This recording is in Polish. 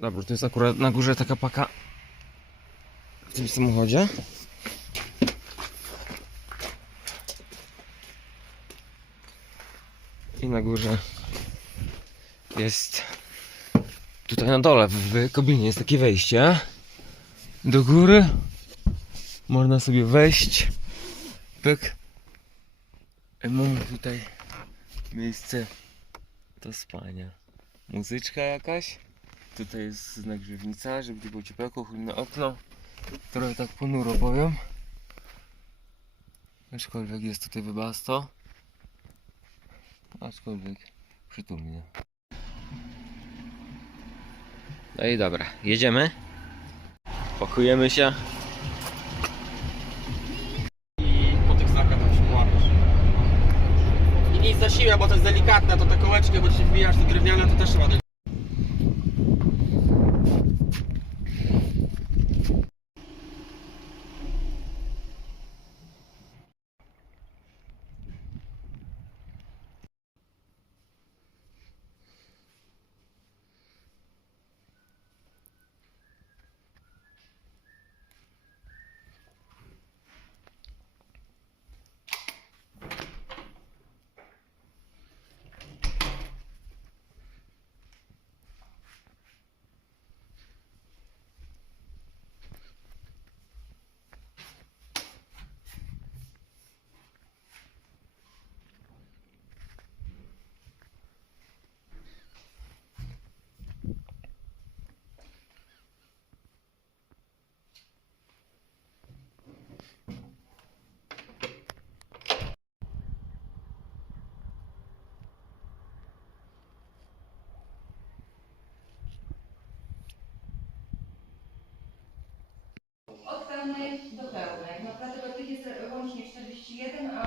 Dobra, to jest akurat na górze taka paka w tym samochodzie. I na górze jest tutaj na dole w kabinie jest takie wejście do góry. Można sobie wejść. Pyk. I mamy tutaj miejsce do spania. Muzyczka jakaś. Tutaj jest nagrzewnica, żeby nie było ciepełko, chłodne okno. Trochę tak ponuro powiem. Aczkolwiek jest tutaj wybasto. Aczkolwiek przytulnie. No i dobra, jedziemy. Pakujemy się. i po tych znakach tam się. I nic za siłę, bo to jest delikatne, to te kołeczki, bo się wbijasz, te drewniane, to też trzeba. Pełnej do pełnej. No dlatego tych jest łącznie 41, a